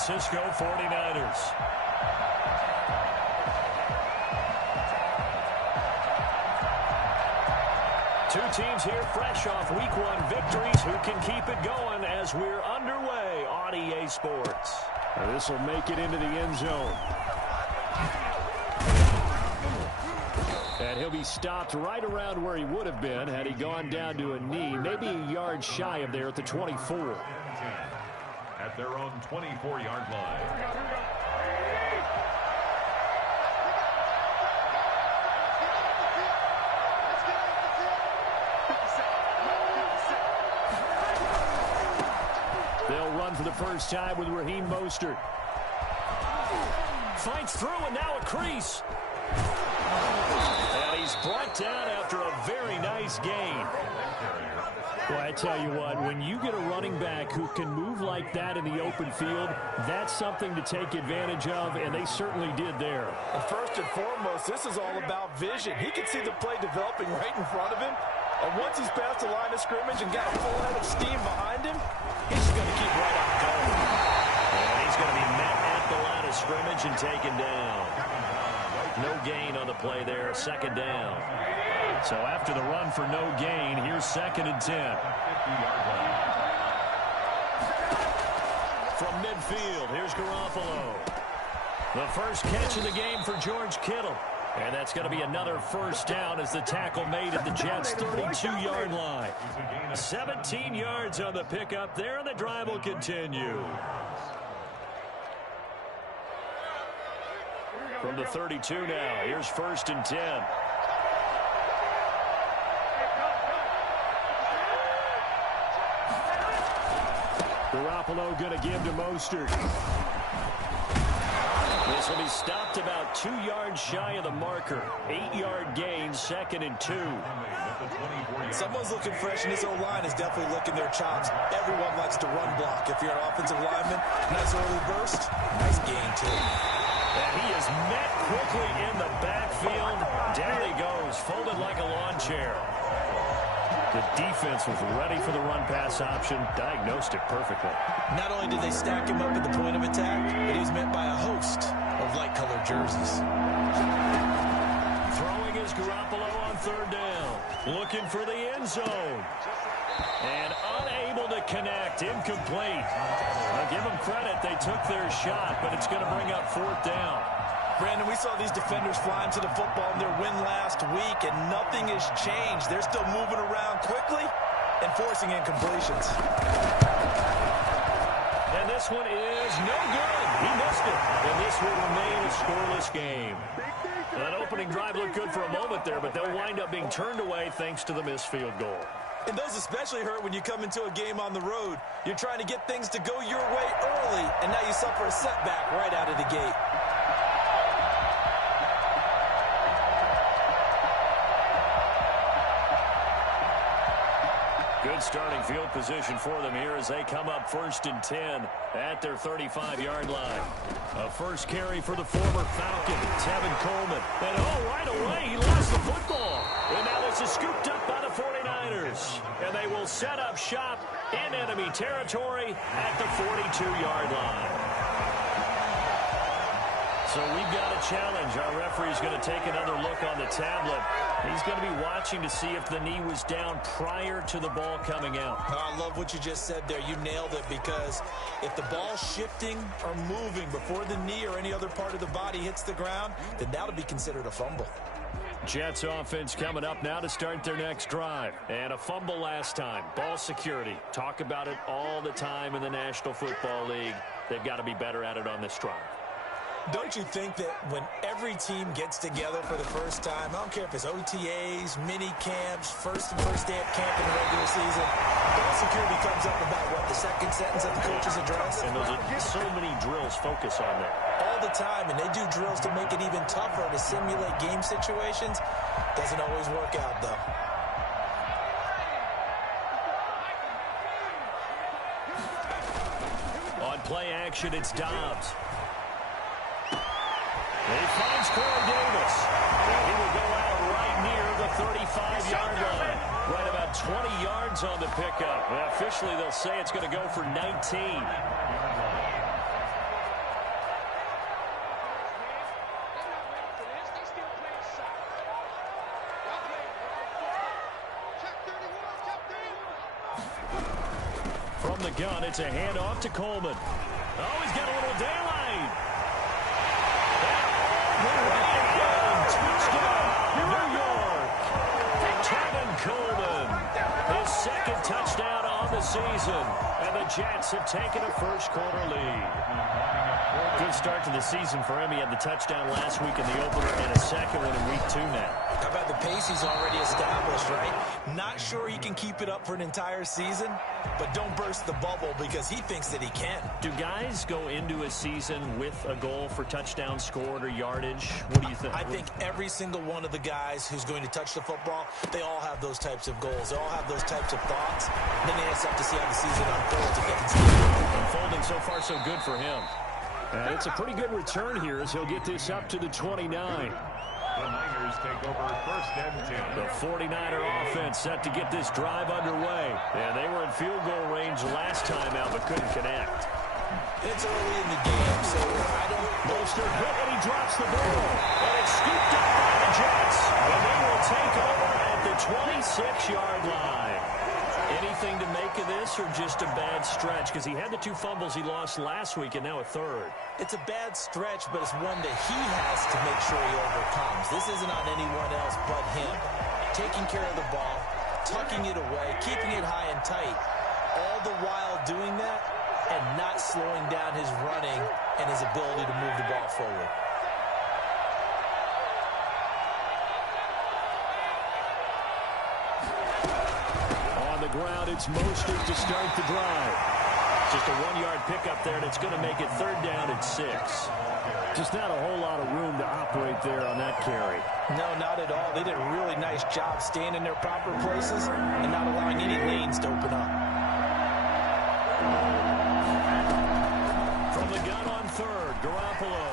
Francisco 49ers. Two teams here fresh off Week 1 victories who can keep it going as we're underway on EA Sports. This will make it into the end zone. And he'll be stopped right around where he would have been had he gone down to a knee, maybe a yard shy of there at the 24. At their own 24-yard line. They'll run for the first time with Raheem Mostert. Fights through and now a crease. And he's brought down after a very nice gain. Well, I tell you what, when you get a running back who can move like that in the open field, that's something to take advantage of, and they certainly did there. And first and foremost, this is all about vision. He can see the play developing right in front of him, and once he's past the line of scrimmage and got a full head of steam behind him, he's just going to keep right on going. And he's going to be met at the line of scrimmage and taken down. No gain on the play there, second down. So after the run for no gain, here's 2nd and 10. From midfield, here's Garoppolo. The first catch of the game for George Kittle. And that's going to be another first down as the tackle made at the Jets' 32-yard line. 17 yards on the pickup there, and the drive will continue. From the 32 now, here's 1st and 10. Garoppolo going to give to Mostert. This will be stopped about 2 yards shy of the marker. 8-yard gain, 2nd and 2. Someone's looking fresh, and this O-line is definitely licking their chops. Everyone likes to run block. If you're an offensive lineman, nice early burst, nice gain too. And he is met quickly in the backfield. Down he goes, folded like a lawn chair. The defense was ready for the run-pass option, diagnosed it perfectly. Not only did they stack him up at the point of attack, but he was met by a host of light-colored jerseys. Throwing is Garoppolo on 3rd down. Looking for the end zone. And unable to connect, incomplete. I'll give them credit, they took their shot, but it's going to bring up 4th down. Brandon, we saw these defenders flying to the football in their win last week, and nothing has changed. They're still moving around quickly and forcing incompletions. And this one is no good. He missed it. And this will remain a scoreless game. That opening drive looked good for a moment there, but they'll wind up being turned away thanks to the missed field goal. And those especially hurt when you come into a game on the road. You're trying to get things to go your way early, and now you suffer a setback right out of the gate. Good starting field position for them here as they come up 1st and 10 at their 35-yard line. A first carry for the former Falcon, Tevin Coleman. And right away, he lost the football. And now this is scooped up by the 49ers. And they will set up shop in enemy territory at the 42-yard line. So we've got a challenge. Our referee's going to take another look on the tablet. He's going to be watching to see if the knee was down prior to the ball coming out. I love what you just said there. You nailed it, because if the ball's shifting or moving before the knee or any other part of the body hits the ground, then that'll be considered a fumble. Jets offense coming up now to start their next drive. And a fumble last time. Ball security. Talk about it all the time in the National Football League. They've got to be better at it on this drive. Don't you think that when every team gets together for the first time, I don't care if it's OTAs, mini camps, first day of camp in the regular season, ball security comes up about what, the second sentence of the coach's address? And those are so many drills focus on that. All the time, and they do drills to make it even tougher to simulate game situations. Doesn't always work out, though. On play action, it's Dobbs. He finds Corey Davis. And he will go out right near the 35-yard line. Right about 20 yards on the pickup. Well, officially, they'll say it's going to go for 19. gun. It's a handoff to Coleman. Oh, he's got a little daylight. Touchdown, New York. Tevin Coleman, his second touchdown on the season. And the Jets have taken a first-quarter lead. Good start to the season for him. He had the touchdown last week in the opener and a second one in week 2 now. How about the pace he's already established, right? Not sure he can keep it up for an entire season, but don't burst the bubble because he thinks that he can. Do guys go into a season with a goal for touchdown scored or yardage? What do you think? I think every single one of the guys who's going to touch the football, they all have those types of goals. They all have those types of thoughts. And then they just have to see how the season unfolds if they can see it. Unfolding so far so good for him. And it's a pretty good return here as he'll get this up to the 29. The Niners take over first and 10. The 49er offense set to get this drive underway. Yeah, they were in field goal range last time out but couldn't connect. It's early in the game, so I don't... Mostert hit and he drops the ball. And it's scooped up by the Jets. And they will take over at the 26-yard line. Anything to make of this or just a bad stretch? Because he had the 2 fumbles he lost last week and now a third. It's a bad stretch, but it's one that he has to make sure he overcomes. This isn't on anyone else but him. Taking care of the ball, tucking it away, keeping it high and tight, all the while doing that and not slowing down his running and his ability to move the ball forward. Ground, it's Mostert to start the drive. Just a 1-yard pickup there, and it's going to make it 3rd down and 6. Just not a whole lot of room to operate there on that carry. No, not at all. They did a really nice job staying in their proper places and not allowing any lanes to open up. From the gun on 3rd, Garoppolo.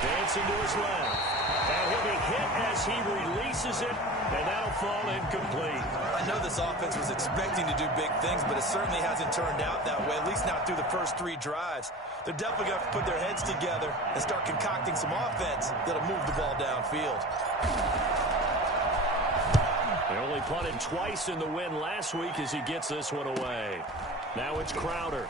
Dancing to his left. And he'll be hit as he releases it, and that'll fall incomplete. I know this offense was expecting to do big things, but it certainly hasn't turned out that way, at least not through the first 3 drives. They're definitely going to have to put their heads together and start concocting some offense that'll move the ball downfield. They only punted twice in the win last week as he gets this one away. Now it's Crowder.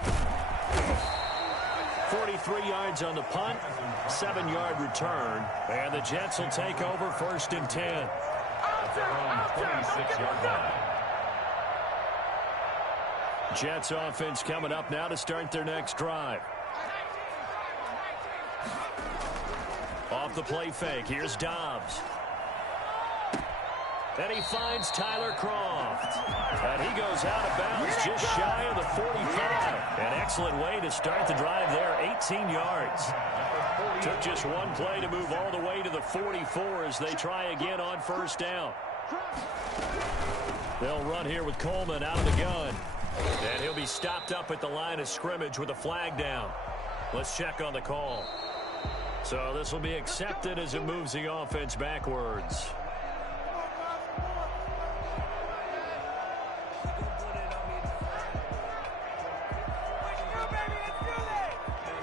43 yards on the punt, 7-yard return, and the Jets will take over 1st and 10. At their own 26-yard line. Jets offense coming up now to start their next drive. Off the play fake, here's Dobbs. And he finds Tyler Croft. And he goes out of bounds just shy of the 45. An excellent way to start the drive there, 18 yards. Took just one play to move all the way to the 44 as they try again on 1st down. They'll run here with Coleman out of the gun. And he'll be stopped up at the line of scrimmage with a flag down. Let's check on the call. So this will be accepted as it moves the offense backwards.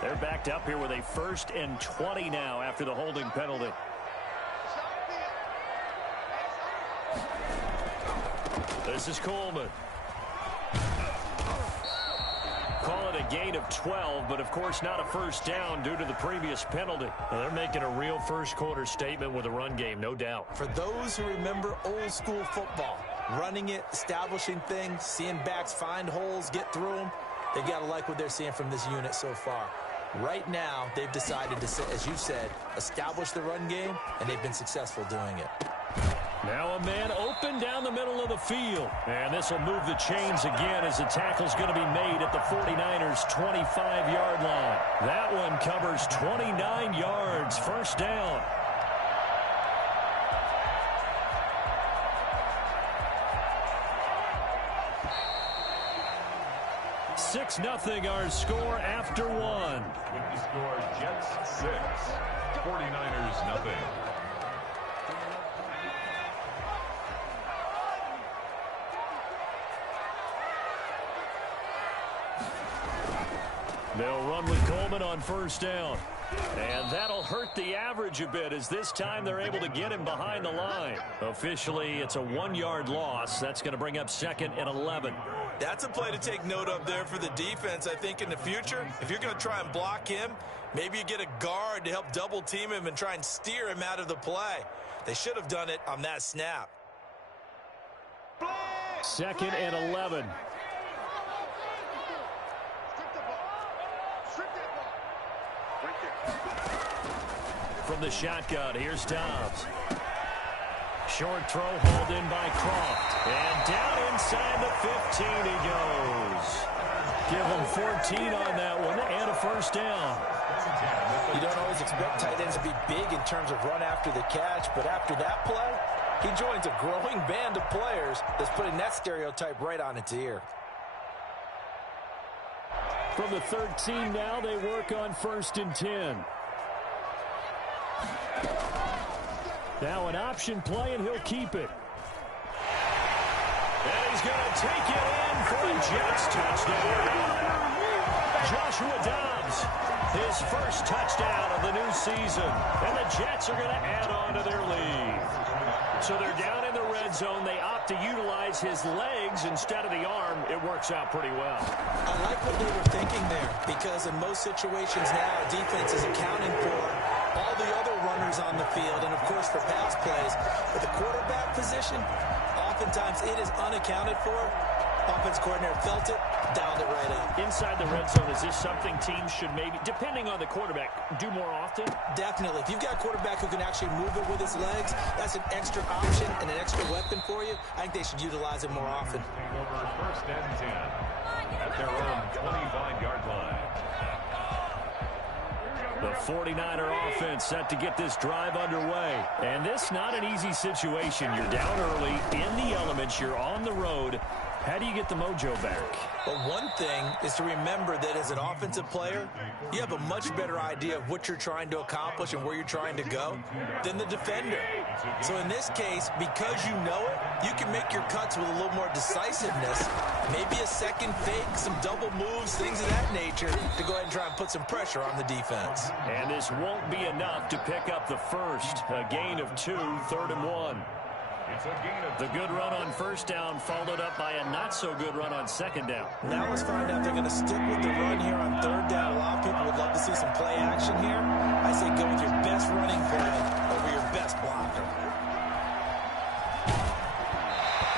They're backed up here with a 1st and 20 now after the holding penalty. This is Coleman. Call it a gain of 12, but of course not a 1st down due to the previous penalty. Well, they're making a real first-quarter statement with a run game, no doubt. For those who remember old-school football, running it, establishing things, seeing backs find holes, get through them, they got to like what they're seeing from this unit so far. Right now, they've decided to, as you said, establish the run game, and they've been successful doing it. Now a man open down the middle of the field. And this will move the chains again as the tackle's going to be made at the 49ers' 25-yard line. That one covers 29 yards, 1st down. Six nothing our score after one. With the score, Jets 6, 49ers nothing. They'll run with Coleman on 1st down. And that'll hurt the average a bit as this time they're able to get him behind the line. Officially, it's a 1-yard loss. That's going to bring up 2nd and 11. That's a play to take note of there for the defense. I think in the future, if you're going to try and block him, maybe you get a guard to help double team him and try and steer him out of the play. They should have done it on that snap. 2nd and 11. From the shotgun, here's Dobbs. Short throw hauled in by Croft. And down inside the 15 he goes. Give him 14 on that one and a first down. You don't always expect tight ends to be big in terms of run after the catch, but after that play, he joins a growing band of players that's putting that stereotype right on its ear. From the 13 now, they work on 1st and 10. Now an option play, and he'll keep it. And he's going to take it in for a Jets touchdown. Joshua Dobbs, his first touchdown of the new season. And the Jets are going to add on to their lead. So they're down in the red zone. They opt to utilize his legs instead of the arm. It works out pretty well. I like what they were thinking there, because in most situations now, defense is accounting for all the other runners on the field, and of course for pass plays. But the quarterback position, oftentimes it is unaccounted for. Offense coordinator felt it, dialed it right up. Inside the red zone, is this something teams should maybe, depending on the quarterback, do more often? Definitely. If you've got a quarterback who can actually move it with his legs, that's an extra option and an extra weapon for you. I think they should utilize it more often. Over 1st and 10 at their own 25-yard line. The 49er offense set to get this drive underway. And this not an easy situation. You're down early, in the elements, you're on the road. How do you get the mojo back? Well, one thing is to remember that as an offensive player, you have a much better idea of what you're trying to accomplish and where you're trying to go than the defender. So in this case, because you know it, you can make your cuts with a little more decisiveness. Maybe a second fake, some double moves, things of that nature to go ahead and try and put some pressure on the defense. And this won't be enough to pick up the first. A gain of 2, 3rd and 1. The good run on 1st down followed up by a not-so-good run on 2nd down. Now let's find out if they're going to stick with the run here on 3rd down. A lot of people would love to see some play action here. I say go with your best running play over your best blocker.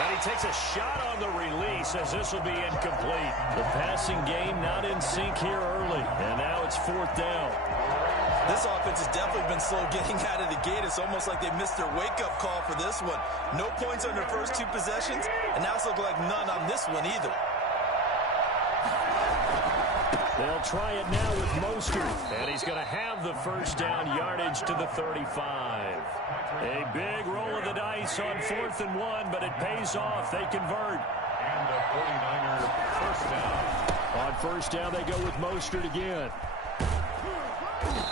And he takes a shot on the release as this will be incomplete. The passing game not in sync here early, and now it's 4th down. This offense has definitely been slow getting out of the gate. It's almost like they missed their wake-up call for this one. No points on their first 2 possessions, and now it's looking like none on this one either. They'll try it now with Mostert, and he's going to have the 1st down yardage to the 35. A big roll of the dice on 4th and 1, but it pays off. They convert. And the 49er 1st down. On 1st down, they go with Mostert again.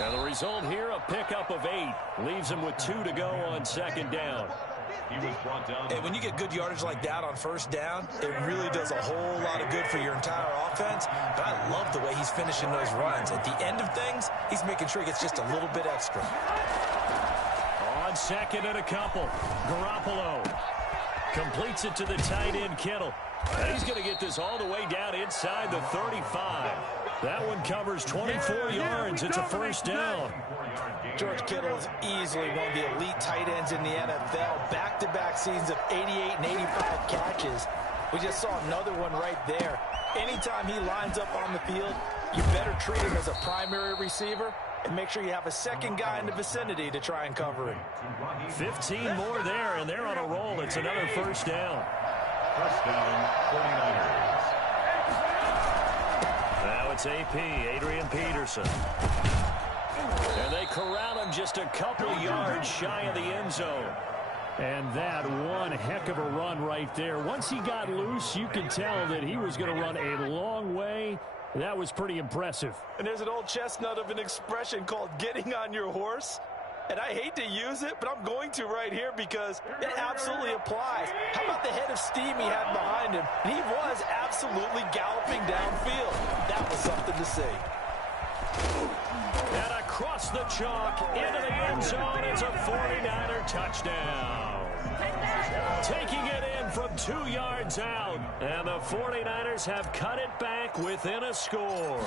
And the result here, a pickup of 8. Leaves him with 2 to go on 2nd down. He was brought down. And when you get good yardage like that on 1st down, it really does a whole lot of good for your entire offense. But I love the way he's finishing those runs. At the end of things, he's making sure he gets just a little bit extra. On 2nd and a couple, Garoppolo completes it to the tight end, Kittle. And he's going to get this all the way down inside the 35. That one covers 24 yards. It's a 1st down. George Kittle is easily one of the elite tight ends in the NFL. Back-to-back seasons of 88 and 85 catches. We just saw another one right there. Anytime he lines up on the field, you better treat him as a primary receiver and make sure you have a second guy in the vicinity to try and cover him. 15 more there, and they're on a roll. It's another 1st down. 1st down, 49ers. Now it's AP, Adrian Peterson. And they corral him just a couple yards shy of the end zone. And that one heck of a run right there. Once he got loose, you could tell that he was going to run a long way. That was pretty impressive. And there's an old chestnut of an expression called getting on your horse. And I hate to use it, but I'm going to right here because it absolutely applies. How about the head of steam he had behind him? And he was absolutely galloping downfield. That was something to see. And across the chalk into the end zone, it's a 49er touchdown. Taking it in from 2 yards out. And the 49ers have cut it back within a score.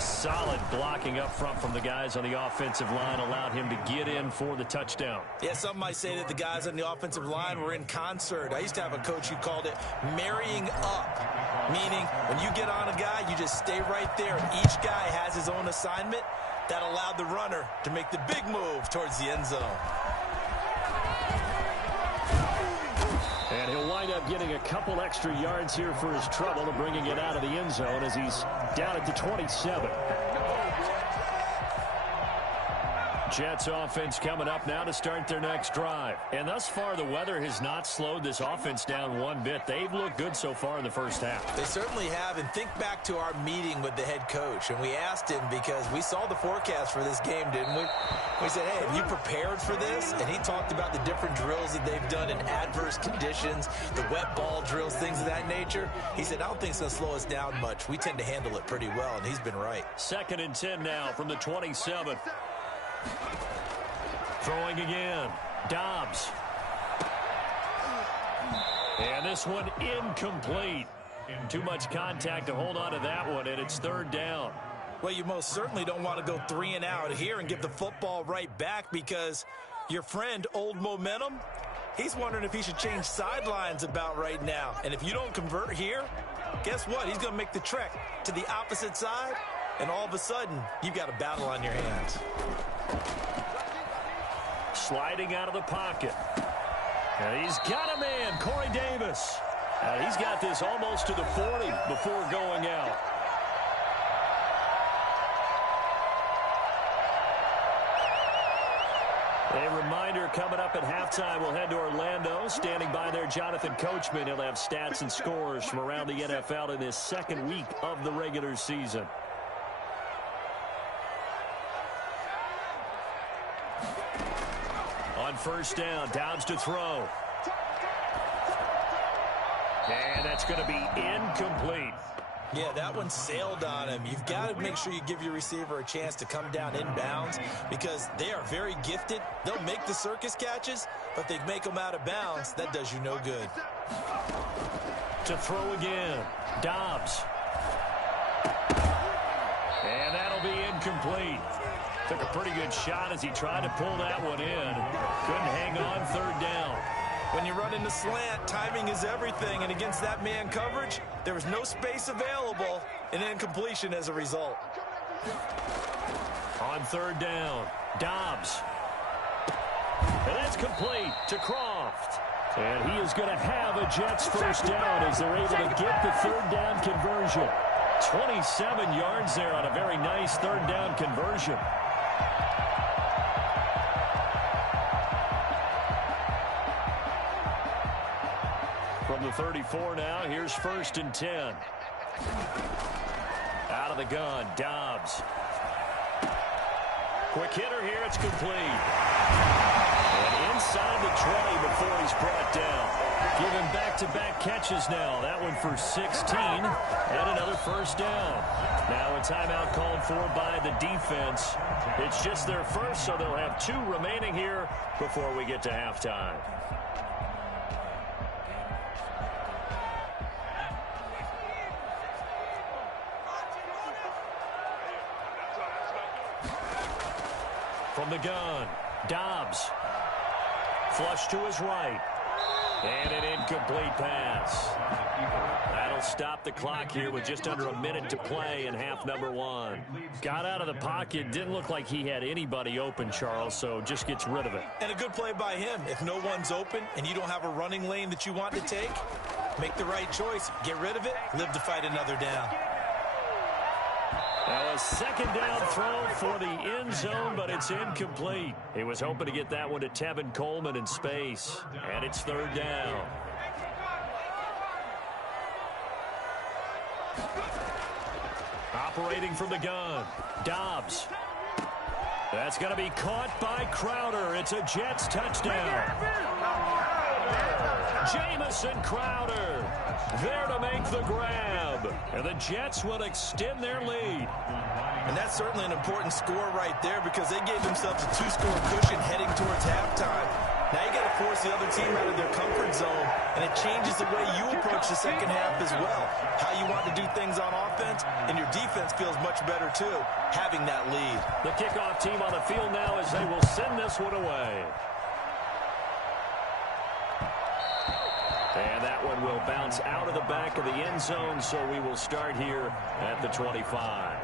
Solid blocking up front from the guys on the offensive line allowed him to get in for the touchdown. Yeah, some might say that the guys on the offensive line were in concert. I used to have a coach who called it marrying up, meaning when you get on a guy, you just stay right there. Each guy has his own assignment. That allowed the runner to make the big move towards the end zone. And he'll wind up getting a couple extra yards here for his trouble and bringing it out of the end zone as he's down at the 27. Jets offense coming up now to start their next drive. And thus far, the weather has not slowed this offense down one bit. They've looked good so far in the first half. They certainly have. And think back to our meeting with the head coach. And we asked him because we saw the forecast for this game, didn't we? We said, hey, have you prepared for this? And he talked about the different drills that they've done in adverse conditions, the wet ball drills, things of that nature. He said, I don't think it's going to slow us down much. We tend to handle it pretty well, and he's been right. 2nd and 10 now from the 27. Throwing again. Dobbs. And this one incomplete. Too much contact to hold on to that one, and it's 3rd down. Well, you most certainly don't want to go 3 and out here and give the football right back because your friend, Old Momentum, he's wondering if he should change sidelines about right now. And if you don't convert here, guess what? He's going to make the trek to the opposite side, and all of a sudden, you've got a battle on your hands. Sliding out of the pocket. And he's got a man, Corey Davis. And he's got this almost to the 40 before going out. A reminder coming up at halftime, we'll head to Orlando. Standing by there, Jonathan Coachman. He'll have stats and scores from around the NFL in this 2nd week of the regular season. On 1st down, Dobbs to throw. And that's going to be incomplete. Yeah, that one sailed on him. You've got to make sure you give your receiver a chance to come down inbounds because they are very gifted. They'll make the circus catches, but they make them out of bounds. That does you no good. To throw again. Dobbs. And that'll be incomplete. Took a pretty good shot as he tried to pull that one in. Couldn't hang on. 3rd down. When you run in the slant, timing is everything, and against that man coverage, there was no space available, and incompletion as a result. On 3rd down, Dobbs. And that's complete to Croft. And he is going to have a Jets 1st down as they're able to get the 3rd down conversion. 27 yards there on a very nice 3rd down conversion. From the 34 now, here's 1st and 10. Out of the gun, Dobbs. Quick hitter here, it's complete. And inside the 20 before he's brought down. Giving back-to-back catches now. That one for 16 and another 1st down. Now a timeout called for by the defense. It's just their first, so they'll have 2 remaining here before we get to halftime. From the gun, Dobbs. Flush to his right. And an incomplete pass. That'll stop the clock here with just under a minute to play in half number 1. Got out of the pocket. Didn't look like he had anybody open, Charles, so just gets rid of it. And a good play by him. If no one's open and you don't have a running lane that you want to take, make the right choice. Get rid of it. Live to fight another down. Now a 2nd down throw for the end zone, but it's incomplete. He was hoping to get that one to Tevin Coleman in space, and it's 3rd down. Operating from the gun, Dobbs. That's going to be caught by Crowder. It's a Jets touchdown. Jamison Crowder there to make the grab. And the Jets will extend their lead. And that's certainly an important score right there because they gave themselves a 2-score cushion heading towards halftime. Now you got to force the other team out of their comfort zone, and it changes the way you approach the second half as well. How you want to do things on offense, and your defense feels much better too, having that lead. The kickoff team on the field now as they will send this one away. And that one will bounce out of the back of the end zone, so we will start here at the 25.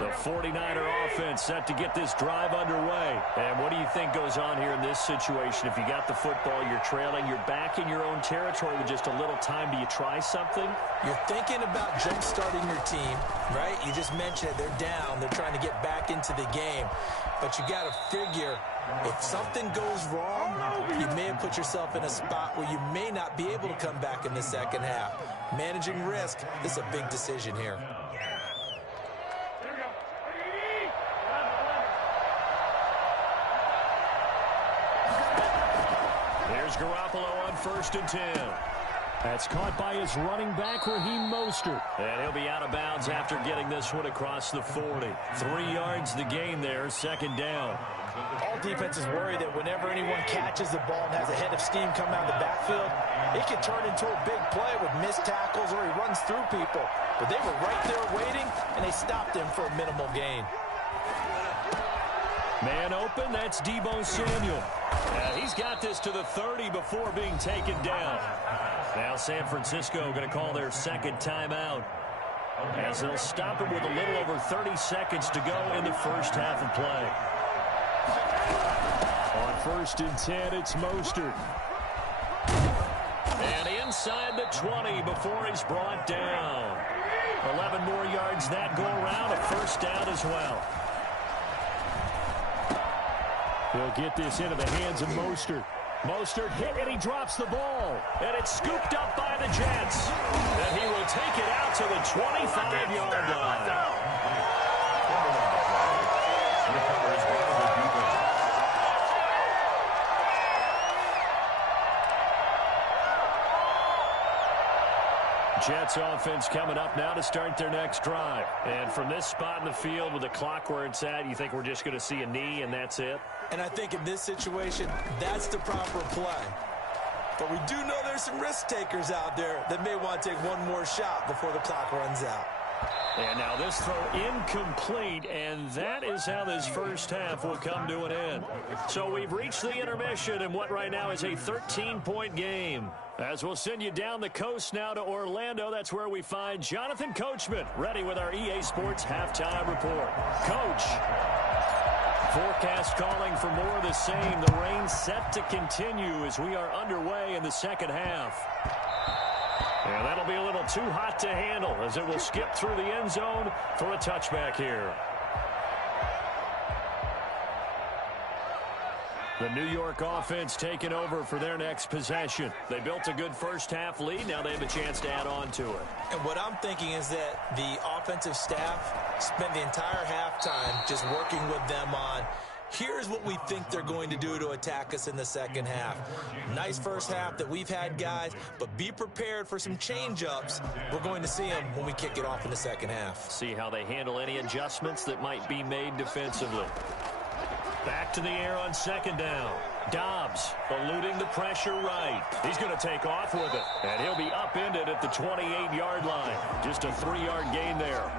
The 49er offense set to get this drive underway. And what do you think goes on here in this situation? If you got the football, you're trailing, you're back in your own territory with just a little time. Do you try something? You're thinking about jump-starting your team, right? You just mentioned it. They're down. They're trying to get back into the game. But you got to figure, if something goes wrong, you may have put yourself in a spot where you may not be able to come back in the second half. Managing risk, this is a big decision here. Here's Garoppolo on 1st and 10. That's caught by his running back, Raheem Mostert. And he'll be out of bounds after getting this one across the 40. 3 yards the gain there, 2nd down. All defenses worry that whenever anyone catches the ball and has a head of steam come out of the backfield, it can turn into a big play with missed tackles or he runs through people. But they were right there waiting, and they stopped him for a minimal gain. Man open, that's Deebo Samuel. He's got this to the 30 before being taken down. Now San Francisco going to call their 2nd timeout, as they'll stop him with a little over 30 seconds to go in the first half of play. On 1st and 10, it's Mostert. And inside the 20 before he's brought down. 11 more yards that go around, a 1st down as well. He'll get this into the hands of Mostert. Mostert hit, and he drops the ball. And it's scooped up by the Jets. And he will take it out to the 25-yard line. Jets offense coming up now to start their next drive. And from this spot in the field with the clock where it's at, you think we're just going to see a knee and that's it? And I think in this situation, that's the proper play. But we do know there's some risk takers out there that may want to take one more shot before the clock runs out. And now this throw incomplete, and that is how this first half will come to an end. So we've reached the intermission in what right now is a 13-point game. As we'll send you down the coast now to Orlando, that's where we find Jonathan Coachman, ready with our EA Sports Halftime Report. Coach, forecast calling for more of the same. The rain set to continue as we are underway in the second half. And that'll be a little too hot to handle as it will skip through the end zone for a touchback here. The New York offense taking over for their next possession. They built a good first half lead. Now they have a chance to add on to it. And what I'm thinking is that the offensive staff spent the entire halftime just working with them on, here's what we think they're going to do to attack us in the second half. Nice first half that we've had, guys, but be prepared for some change-ups. We're going to see them when we kick it off in the second half. See how they handle any adjustments that might be made defensively. Back to the air on 2nd down. Dobbs eluding the pressure right. He's going to take off with it, and he'll be upended at the 28-yard line. Just a 3-yard gain there.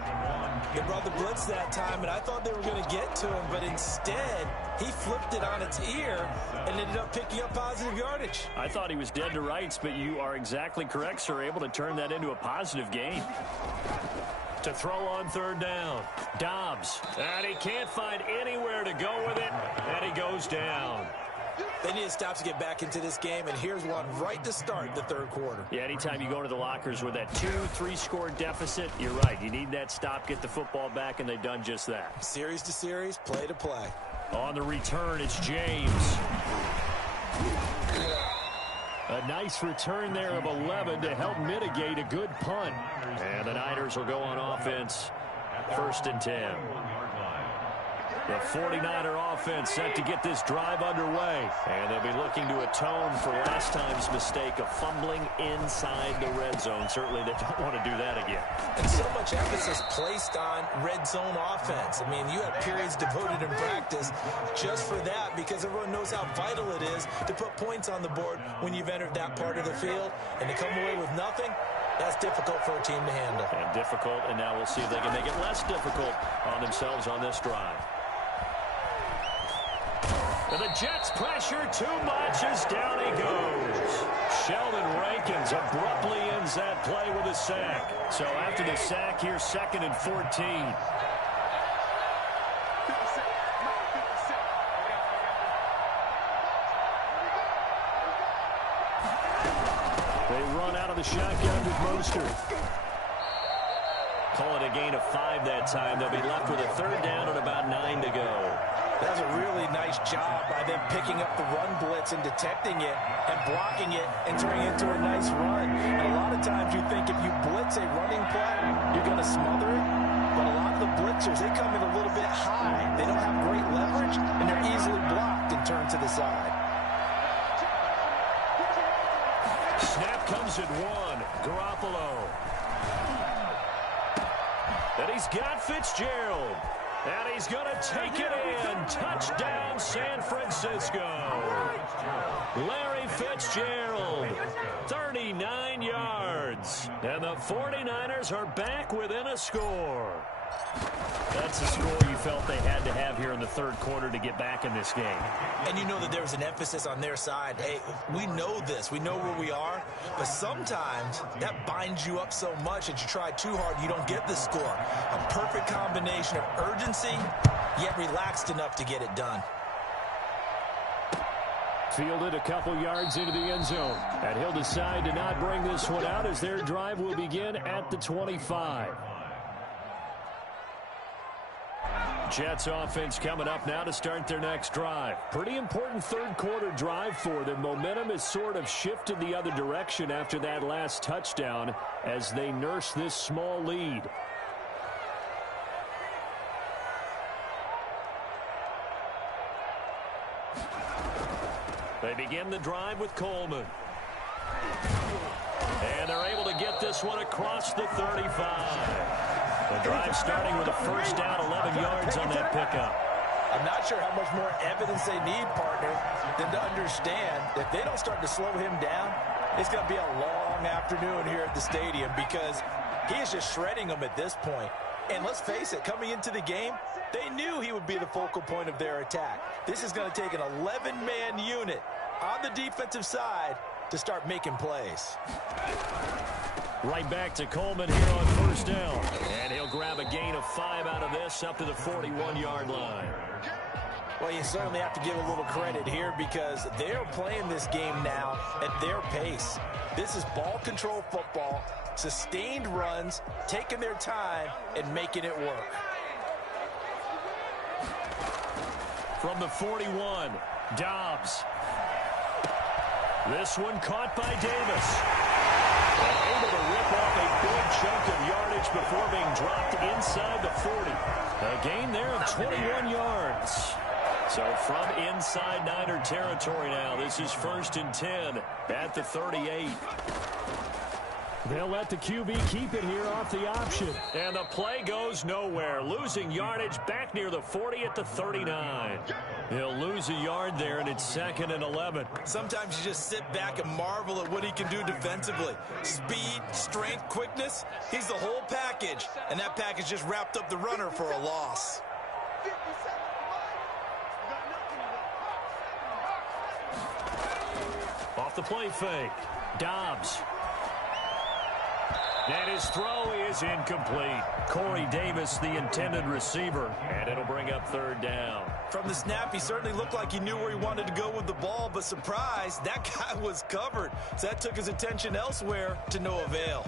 They brought the blitz that time, and I thought they were going to get to him, but instead, he flipped it on its ear and ended up picking up positive yardage. I thought he was dead to rights, but you are exactly correct, sir, able to turn that into a positive gain. To throw on 3rd down. Dobbs. And he can't find anywhere to go with it, and he goes down. They need to stop to get back into this game, and here's one right to start the 3rd quarter. Yeah, anytime you go into the lockers with that 2-3 score deficit, you're right. You need that stop, get the football back, and they've done just that. Series to series, play to play. On the return, it's James. A nice return there of 11 to help mitigate a good punt. And the Niners will go on offense. 1st and 10. The 49er offense set to get this drive underway. And they'll be looking to atone for last time's mistake of fumbling inside the red zone. Certainly they don't want to do that again. And so much emphasis placed on red zone offense. I mean, you have periods devoted in practice just for that because everyone knows how vital it is to put points on the board when you've entered that part of the field. And to come away with nothing, that's difficult for a team to handle. And difficult, and now we'll see if they can make it less difficult on themselves on this drive. And the Jets pressure too much as down he goes. Sheldon Rankins abruptly ends that play with a sack. So after the sack, here's 2nd and 14. They run out of the shotgun with Mostert. Call it a gain of 5 that time. They'll be left with a 3rd down and about 9 to go. That's a really nice job by them picking up the run blitz and detecting it and blocking it and turning it into a nice run. And a lot of times you think if you blitz a running play, you're going to smother it. But a lot of the blitzers, they come in a little bit high. They don't have great leverage, and they're easily blocked and turned to the side. Snap comes at 1. Garoppolo. And he's got Fitzgerald. And he's going to take it in. Touchdown, San Francisco. Larry Fitzgerald, 39 yards. And the 49ers are back within a score. That's a score you felt they had to have here in the 3rd quarter to get back in this game. And you know that there's an emphasis on their side. Hey, we know this. We know where we are. But sometimes that binds you up so much that you try too hard, you don't get the score. A perfect combination of urgency, yet relaxed enough to get it done. Fielded a couple yards into the end zone. And he'll decide to not bring this one out as their drive will begin at the 25. Jets offense coming up now to start their next drive. Pretty important 3rd quarter drive for them. Momentum has sort of shifted the other direction after that last touchdown as they nurse this small lead. They begin the drive with Coleman. And they're able to get this one across the 35. The drive starting with a 1st down, 11 yards on that pickup. I'm not sure how much more evidence they need, partner, than to understand that if they don't start to slow him down, it's going to be a long afternoon here at the stadium because he is just shredding them at this point. And let's face it, coming into the game, they knew he would be the focal point of their attack. This is going to take an 11-man unit on the defensive side to start making plays. Right back to Coleman here on 1st down. And he'll grab a gain of 5 out of this up to the 41-yard line. Well, you certainly have to give a little credit here because they're playing this game now at their pace. This is ball control football, sustained runs, taking their time, and making it work. From the 41, Dobbs. This one caught by Davis. And able to rip off a big chunk of yardage before being dropped inside the 40. A gain there of 21 yards. So from inside Niner territory now, this is 1st and 10 at the 38. They'll let the QB keep it here off the option. And the play goes nowhere. Losing yardage back near the 40 at the 39. He'll lose a yard there, and it's 2nd and 11. Sometimes you just sit back and marvel at what he can do defensively. Speed, strength, quickness. He's the whole package. And that package just wrapped up the runner for a loss. Off the play fake. Dobbs. And his throw is incomplete. Corey Davis, the intended receiver, and it'll bring up 3rd down. From the snap, he certainly looked like he knew where he wanted to go with the ball, but surprise, that guy was covered. So that took his attention elsewhere to no avail.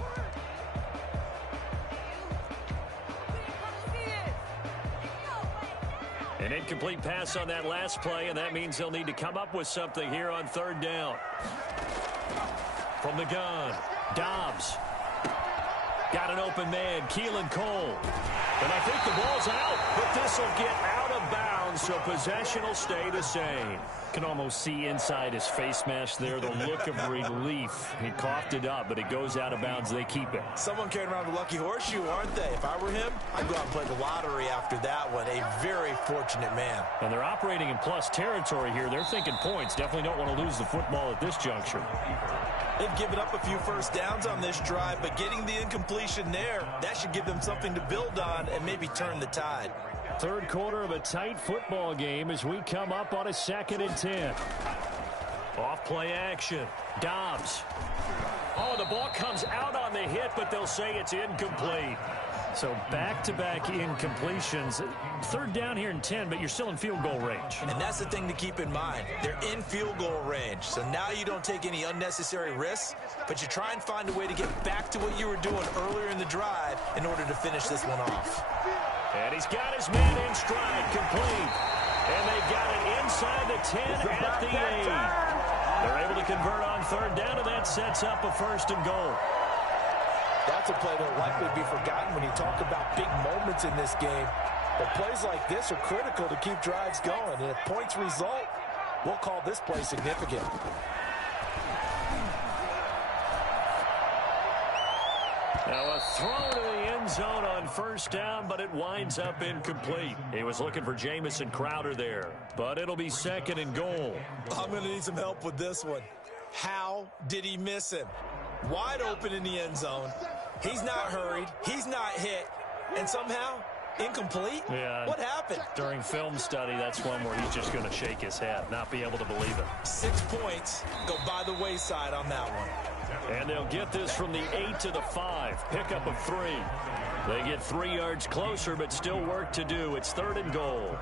An incomplete pass on that last play, and that means they'll need to come up with something here on 3rd down. From the gun, Dobbs. Got an open man, Keelan Cole. And I think the ball's out, but this will get out of bounds, so possession will stay the same. Can almost see inside his face mask there, the look of relief. He coughed it up, but it goes out of bounds. They keep it. Someone carrying around a lucky horseshoe, aren't they? If I were him, I'd go out and play the lottery after that one. A very fortunate man. And they're operating in plus territory here. They're thinking points. Definitely don't want to lose the football at this juncture. They've given up a few first downs on this drive, but getting the incompletion there, that should give them something to build on and maybe turn the tide. Third quarter of a tight football game as we come up on a 2nd and 10. Off play action. Dobbs. Oh, the ball comes out on the hit, but they'll say it's incomplete. So back-to-back incompletions. Third down here and 10, but you're still in field goal range. And that's the thing to keep in mind. They're in field goal range. So now you don't take any unnecessary risks, but you try and find a way to get back to what you were doing earlier in the drive in order to finish this one off. And he's got his man in stride, complete. And they've got it inside the 10 at the 8. They're able to convert on third down, and that sets up a 1st and goal. That's a play that'll likely be forgotten when you talk about big moments in this game. But plays like this are critical to keep drives going. And if points result, we'll call this play significant. Now a throw to the end zone on first down, but it winds up incomplete. He was looking for Jamison Crowder there, but it'll be 2nd and goal. I'm going to need some help with this one. How did he miss him? Wide open in the end zone. He's not hurried. He's not hit. And somehow, incomplete? Yeah. What happened? During film study, that's one where he's just going to shake his head, not be able to believe it. 6 points go by the wayside on that one. And they'll get this from the 8 to the 5. Pickup of 3. They get 3 yards closer, but still work to do. It's 3rd and goal.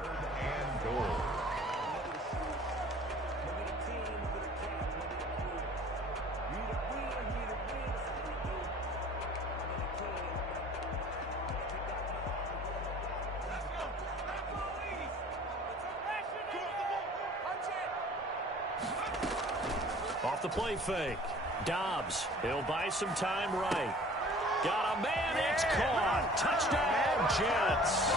Off the play fake. Dobbs, he'll buy some time right. Got a man, it's caught. Touchdown, Jets.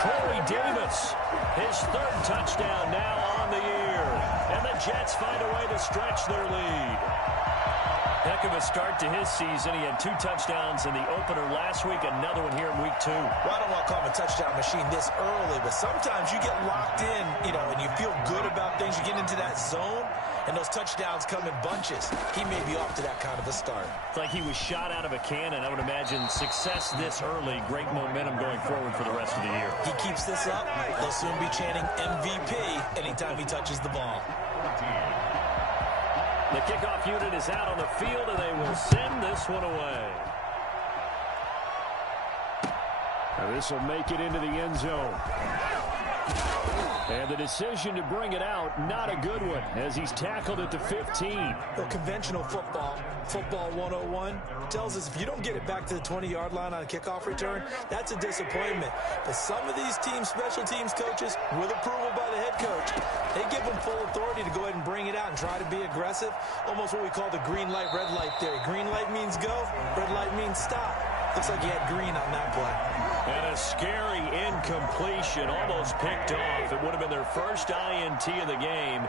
Corey Davis, his 3rd touchdown now on the year. And the Jets find a way to stretch their lead. Heck of a start to his season. He had 2 touchdowns in the opener last week, another one here in week 2. Well, I don't want to call him a touchdown machine this early, but sometimes you get locked in, and you feel good about things. You get into that zone, and those touchdowns come in bunches. He may be off to that kind of a start. It's like he was shot out of a cannon. I would imagine success this early, great momentum going forward for the rest of the year. He keeps this up, they'll soon be chanting MVP anytime he touches the ball. The kickoff unit is out on the field, and they will send this one away. Now this will make it into the end zone. And the decision to bring it out, not a good one, as he's tackled at the 15. Well, conventional football 101, tells us if you don't get it back to the 20-yard line on a kickoff return, that's a disappointment. But some of these special teams coaches, with approval by the head coach, they give them full authority to go ahead and bring it out and try to be aggressive. Almost what we call the green light, red light theory. Green light means go, red light means stop. Looks like he had green on that play. And a scary incompletion, almost picked off. It would have been their first INT of the game.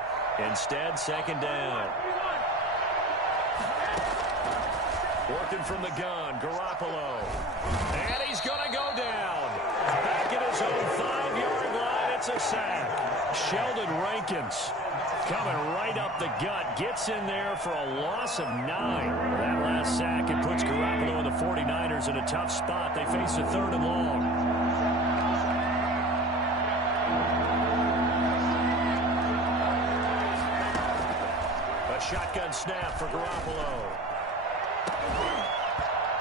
Instead, 2nd down. Working from the gun, Garoppolo. And he's going to go down. Back at his own 5-yard line, it's a sack. Sheldon Rankins coming right up the gut. Gets in there for a loss of 9. That last sack, it puts Garoppolo and the 49ers in a tough spot. They face a 3rd and long. A shotgun snap for Garoppolo.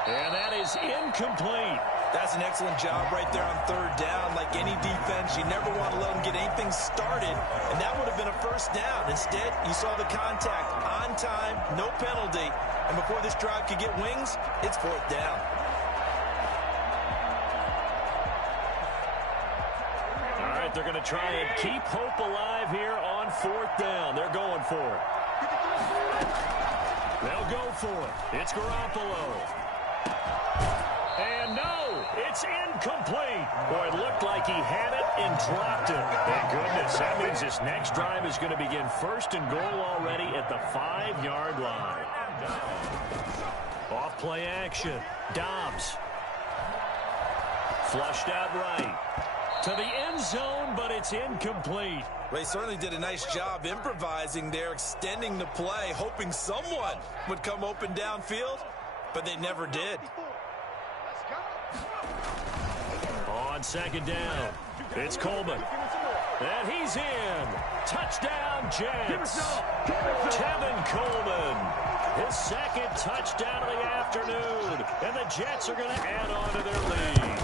And that is incomplete. That's an excellent job right there on 3rd down. Like any defense, you never want to let them get anything started, and that would have been a 1st down. Instead, you saw the contact on time, no penalty, and before this drive could get wings, it's 4th down. All right, they're going to try and keep hope alive here on 4th down. They're going for it. They'll go for it. It's Garoppolo. And no, it's incomplete. Boy, it looked like he had it and dropped it. Thank goodness. That means this next drive is going to begin first and goal already at the 5-yard line. Off play action. Dobbs. Flushed out right. To the end zone, but it's incomplete. They certainly did a nice job improvising there, extending the play, hoping someone would come open downfield, but they never did. On second down, it's Coleman. And he's in. Touchdown, Jets. Tevin Coleman. His second touchdown of the afternoon. And the Jets are going to add on to their lead.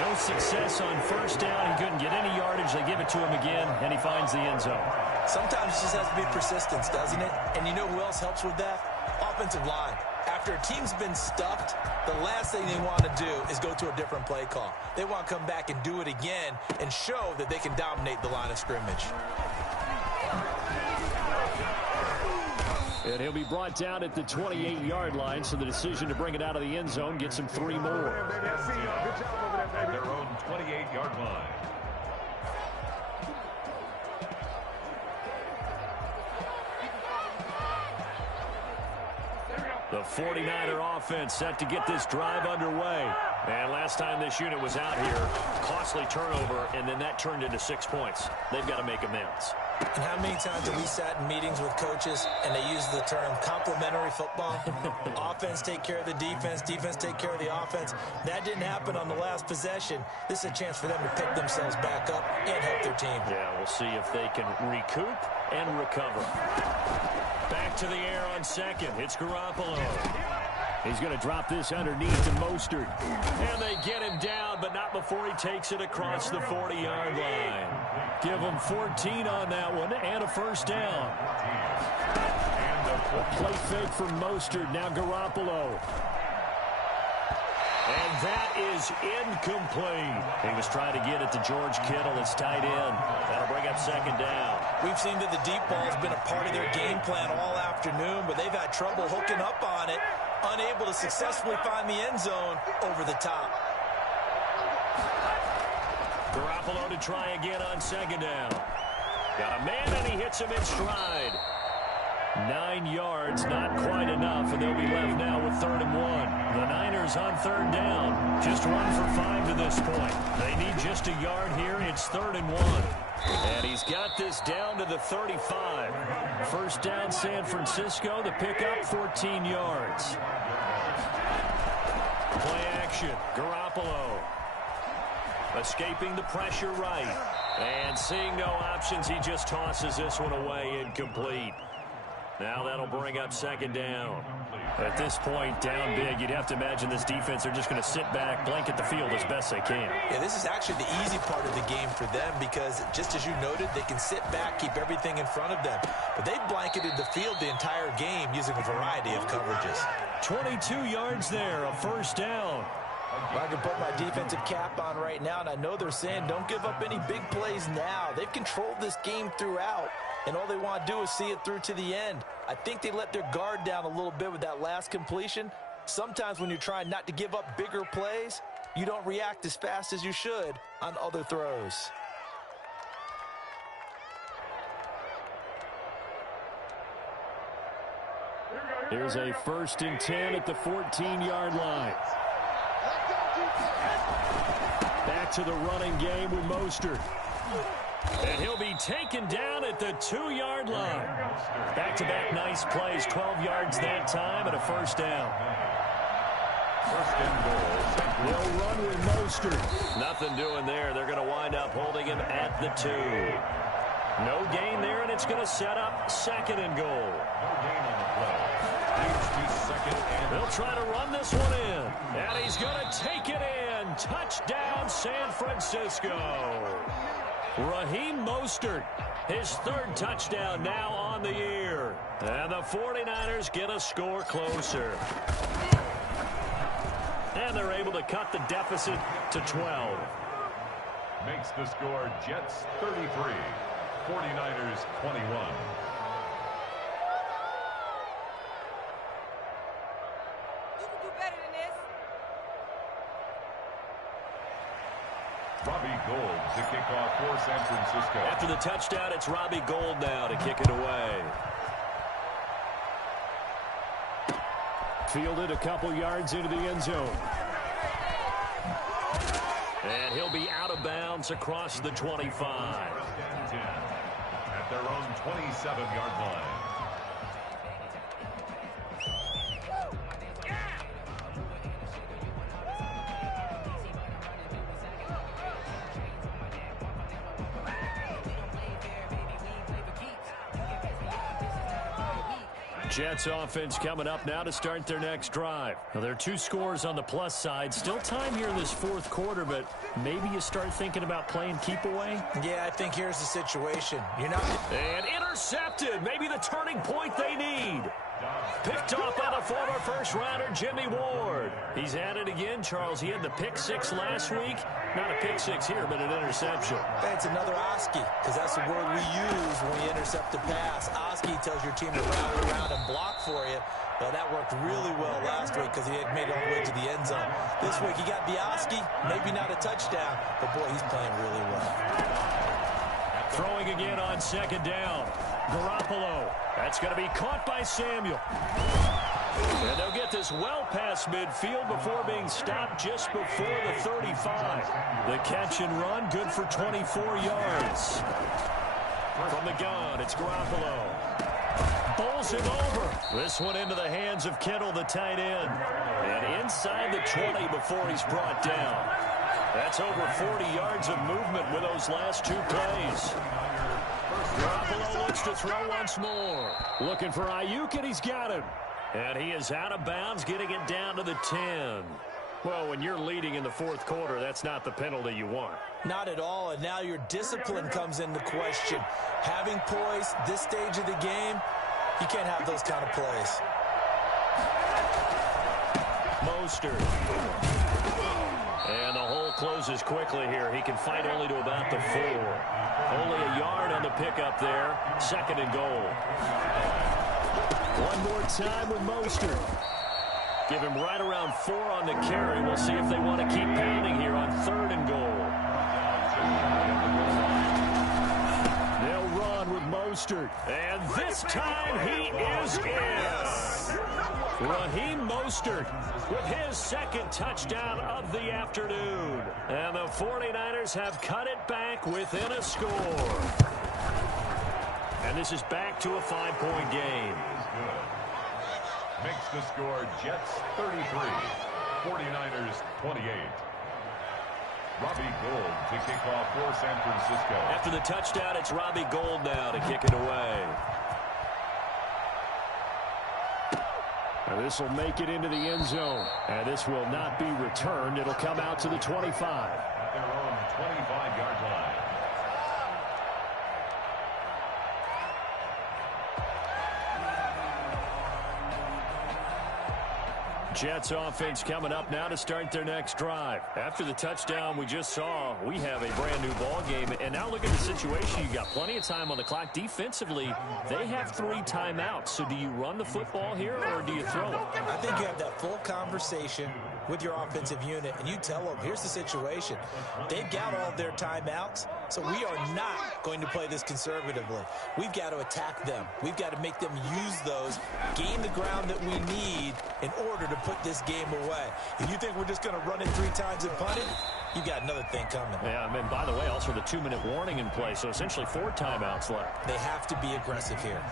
No success on first down. He couldn't get any yardage. They give it to him again, and he finds the end zone. Sometimes it just has to be persistence, doesn't it? And you know who else helps with that? Offensive line. After a team's been stuffed, the last thing they want to do is go to a different play call. They want to come back and do it again and show that they can dominate the line of scrimmage. And he'll be brought down at the 28-yard line, so the decision to bring it out of the end zone gets him 3 more. At their own 28-yard line. The 49er offense set to get this drive underway. And last time this unit was out here, costly turnover, and then that turned into 6 points. They've got to make amends. And how many times have we sat in meetings with coaches and they use the term complementary football? Offense take care of the defense, defense take care of the offense. That didn't happen on the last possession. This is a chance for them to pick themselves back up and help their team. Yeah, we'll see if they can recoup and recover. Back to the air on second. It's Garoppolo. He's going to drop this underneath to Mostert. And they get him down, but not before he takes it across the 40-yard line. Give him 14 on that one and a first down. A play fake from Mostert. Now Garoppolo. And that is incomplete. He was trying to get it to George Kittle. It's tight end. That'll bring up second down. We've seen that the deep ball has been a part of their game plan all afternoon, but they've had trouble hooking up on it, unable to successfully find the end zone over the top. Garoppolo to try again on second down. Got a man, and he hits him in stride. 9 yards, not quite enough, and they'll be left now with 3rd and 1. The Niners on 3rd down. Just 1 for 5 to this point. They need just a yard here. It's 3rd and 1. And he's got this down to the 35. First down, San Francisco. The pickup, 14 yards. Play action. Garoppolo. Escaping the pressure right. And seeing no options, he just tosses this one away, incomplete. Now that'll bring up second down. At this point, down big, you'd have to imagine this defense, they're just going to sit back, blanket the field as best they can. Yeah, this is actually the easy part of the game for them because, just as you noted, they can sit back, keep everything in front of them. But they've blanketed the field the entire game using a variety of coverages. 22 yards there, a first down. Well, I can put my defensive cap on right now, and I know they're saying don't give up any big plays now. They've controlled this game throughout, and all they want to do is see it through to the end. I think they let their guard down a little bit with that last completion. Sometimes when you're trying not to give up bigger plays, you don't react as fast as you should on other throws. Here's a 1st and 10 at the 14-yard line. Back to the running game with Mostert. And he'll be taken down at the 2-yard line. Back-to-back nice plays, 12 yards that time and a first down. First and goal. They'll run with Mostert. Nothing doing there. They're going to wind up holding him at the 2. No gain there, and it's going to set up 2nd and goal. No gain on the play. Leads to 2nd and They'll try to run this one in. And he's going to take it in. Touchdown, San Francisco. Raheem Mostert, his 3rd touchdown now on the year. And the 49ers get a score closer. And they're able to cut the deficit to 12. makes the score Jets 33, 49ers 21. better than this. Robbie Gould to kick off for San Francisco. After the touchdown, it's Robbie Gould now to kick it away. Fielded a couple yards into the end zone. And he'll be out of bounds across the 25. At their own 27-yard line. Jets offense coming up now to start their next drive. Now, there are 2 scores on the plus side. Still time here in this fourth quarter, but maybe you start thinking about playing keep away? Yeah, I think here's the situation. You're not... And intercepted. Maybe the turning point they need. Picked off by the former first-rounder, Jimmy Ward. He's at it again, Charles. He had the pick-6 last week. Not a pick-6 here, but an interception. It's another Oski, because that's the word we use when we intercept a pass. Oski tells your team to route around and block for you. Well, that worked really well last week because he had made it all the way to the end zone. This week he got the Oski, maybe not a touchdown, but boy, he's playing really well. Throwing again on second down. Garoppolo. That's going to be caught by Samuel. And they'll get this well past midfield before being stopped just before the 35. The catch and run, good for 24 yards. From the gun, it's Garoppolo. Bowls him over. This one into the hands of Kittle, the tight end. And inside the 20 before he's brought down. That's over 40 yards of movement with those last 2 plays. Garoppolo looks to throw once more. Looking for Ayuk, and he's got him. And he is out of bounds, getting it down to the 10. Well, when you're leading in the fourth quarter, that's not the penalty you want. Not at all, and now your discipline comes into question. Having poise this stage of the game, you can't have those kind of plays. Mostert. And the hole closes quickly here. He can fight only to about the 4. Only a yard on the pickup there. Second and goal. One more time with Mostert. Give him right around 4 on the carry. We'll see if they want to keep pounding here on third and goal. They'll run with Mostert. And this time he is in. Raheem Mostert with his second touchdown of the afternoon. And the 49ers have cut it back within a score. And this is back to a 5-point game. Makes the score Jets 33, 49ers 28. Robbie Gould to kick off for San Francisco. After the touchdown, it's Robbie Gould now to kick it away. And this will make it into the end zone. And this will not be returned. It'll come out to the 25. At their own 25-yard line. Jets offense coming up now to start their next drive. After the touchdown we just saw, we have a brand new ball game. And now look at the situation. You got plenty of time on the clock. Defensively, they have 3 timeouts. So do you run the football here or do you throw it? I think you have that full conversation with your offensive unit, and you tell them, here's the situation. They've got all of their timeouts, so we are not going to play this conservatively. We've got to attack them. We've got to make them use those, gain the ground that we need in order to put this game away. If you think we're just going to run it 3 times and punt it, you got another thing coming. Yeah, and by the way, also the 2-minute warning in play, so essentially 4 timeouts left. They have to be aggressive here.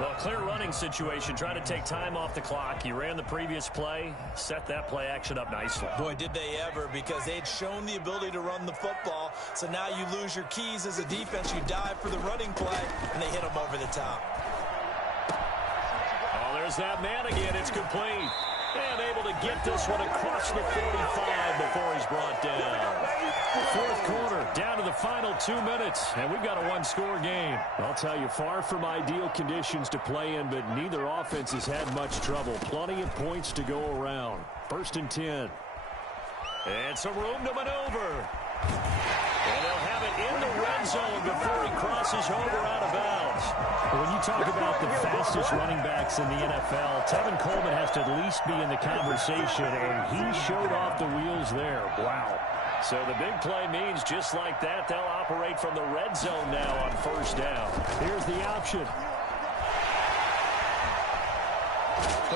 Well, clear running situation. Try to take time off the clock. You ran the previous play, set that play action up nicely. Boy, did they ever, because they'd shown the ability to run the football. So now you lose your keys as a defense. You dive for the running play, and they hit them over the top. Oh, there's that man again. It's complete. And able to get this one across the 45 before he's brought down. Fourth quarter, down to the final 2 minutes, and we've got a 1-score game. I'll tell you, far from ideal conditions to play in, but neither offense has had much trouble. Plenty of points to go around. First and 10. And some room to maneuver. And they'll have it in the red zone before he crosses over out of bounds. When you talk about the fastest running backs in the NFL, Tevin Coleman has to at least be in the conversation, and he showed off the wheels there. Wow. So the big play means just like that, they'll operate from the red zone now on first down. Here's the option.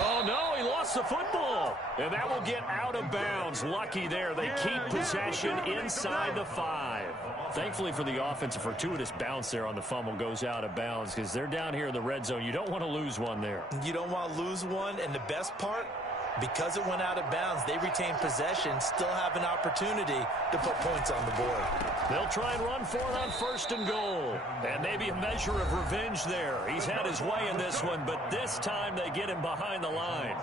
Oh, no, he lost the football. And that will get out of bounds. Lucky there. They keep possession inside the 5. Thankfully for the offense, a fortuitous bounce there on the fumble goes out of bounds because they're down here in the red zone. You don't want to lose one there. You don't want to lose one, and the best part, because it went out of bounds, they retain possession, still have an opportunity to put points on the board. They'll try and run for it on first and goal. And maybe a measure of revenge there. He's had his way in this one, but this time they get him behind the line.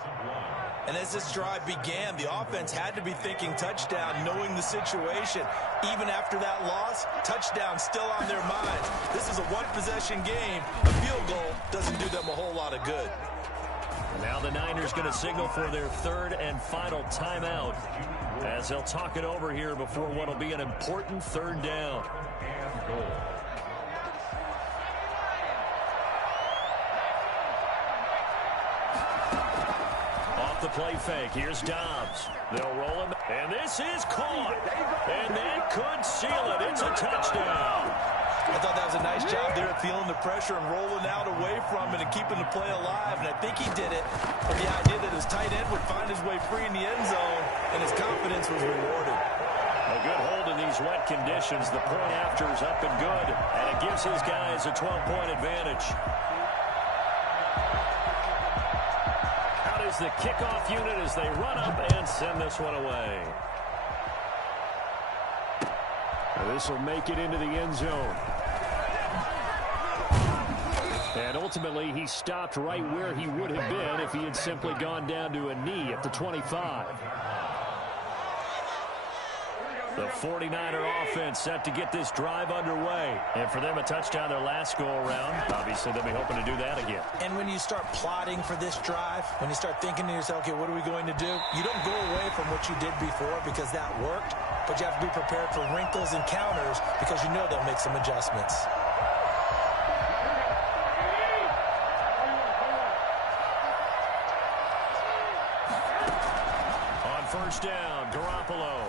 And as this drive began, the offense had to be thinking touchdown, knowing the situation. Even after that loss, touchdown still on their minds. This is a one-possession game. A field goal doesn't do them a whole lot of good. Now the Niners going to signal for their third and final timeout as they'll talk it over here before what will be an important third down. Off the play fake, here's Dobbs. They'll roll him, and this is caught. And that could seal it. It's a touchdown. I thought that was a nice job there, feeling the pressure and rolling out away from it and keeping the play alive. And I think he did it for the idea that his tight end would find his way free in the end zone, and his confidence was rewarded. A good hold in these wet conditions. The point after is up and good, and it gives his guys a 12-point advantage. Out is the kickoff unit as they run up and send this one away. This will make it into the end zone. And ultimately, he stopped right where he would have been if he had simply gone down to a knee at the 25. The 49er offense set to get this drive underway. And for them, a touchdown their last go-around. Obviously, they'll be hoping to do that again. And when you start plotting for this drive, when you start thinking to yourself, okay, what are we going to do? You don't go away from what you did before because that worked, but you have to be prepared for wrinkles and counters because you know they'll make some adjustments. On first down, Garoppolo.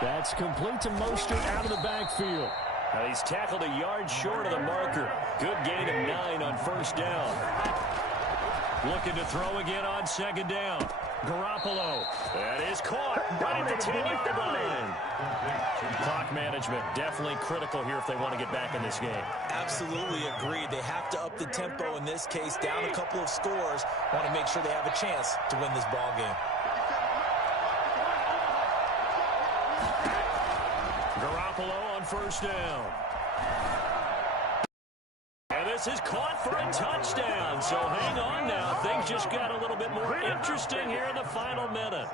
That's complete to Mostert out of the backfield. Now he's tackled a yard short of the marker. Good gain of 9 on first down. Looking to throw again on second down. Garoppolo. That is caught right at the 10-yard line. Clock management definitely critical here if they want to get back in this game. Absolutely agreed. They have to up the tempo in this case, down a couple of scores. Want to make sure they have a chance to win this ball game. Garoppolo on first down. And this is caught for a touchdown. So hang on now. Things just got a little bit more interesting here in the final minute.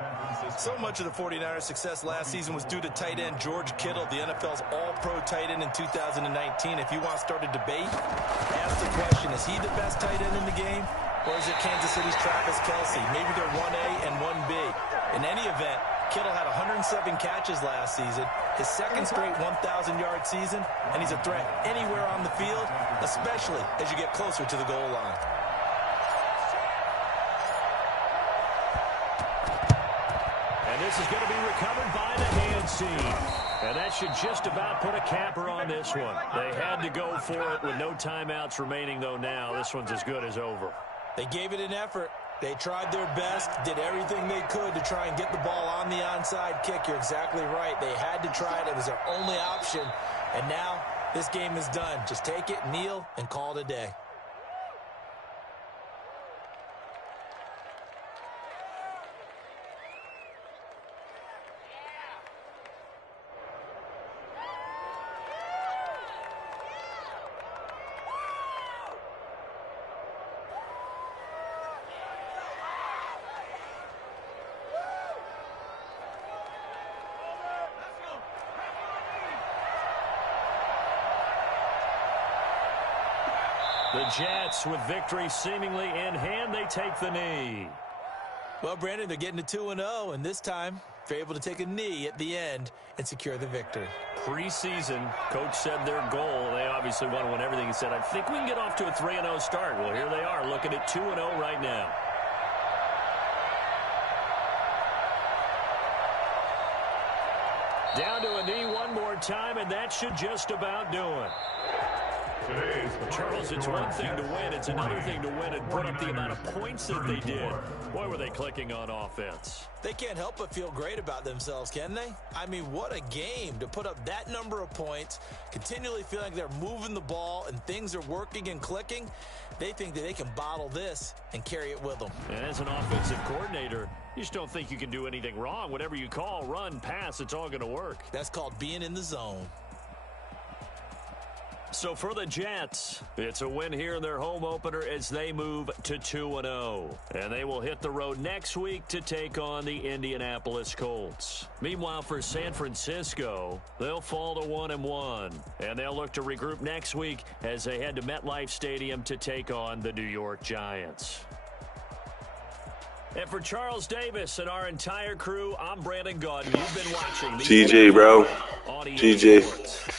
So much of the 49ers' success last season was due to tight end George Kittle, the NFL's all-pro tight end in 2019. If you want to start a debate, ask the question, is he the best tight end in the game? Or is it Kansas City's Travis Kelce? Maybe they're 1A and 1B. In any event, Kittle had 107 catches last season, his second straight 1,000-yard season, and he's a threat anywhere on the field, especially as you get closer to the goal line. And this is going to be recovered by the hands team. And that should just about put a capper on this one. They had to go for it with no timeouts remaining, though now. This one's as good as over. They gave it an effort. They tried their best, did everything they could to try and get the ball on the onside kick. You're exactly right. They had to try it. It was their only option. And now this game is done. Just take it, kneel, and call it a day. The Jets, with victory seemingly in hand, they take the knee. Well, Brandon, they're getting to 2-0, and this time they're able to take a knee at the end and secure the victory. Preseason, coach said their goal, they obviously want to win everything. He said, I think we can get off to a 3-0 start. Well, here they are looking at 2-0 right now. Down to a knee one more time, and that should just about do it. Charles, it's one thing to win. It's another thing to win and put up the amount of points that they did. Boy, were they clicking on offense. They can't help but feel great about themselves, can they? I mean, what a game to put up that number of points, continually feel like they're moving the ball and things are working and clicking. They think that they can bottle this and carry it with them. And as an offensive coordinator, you just don't think you can do anything wrong. Whatever you call, run, pass, it's all going to work. That's called being in the zone. So for the Jets, it's a win here in their home opener as they move to 2-0. And they will hit the road next week to take on the Indianapolis Colts. Meanwhile, for San Francisco, they'll fall to 1-1. And they'll look to regroup next week as they head to MetLife Stadium to take on the New York Giants. And for Charles Davis and our entire crew, I'm Brandon Gaudin. You've been watching GG, bro. on EA GG. Sports.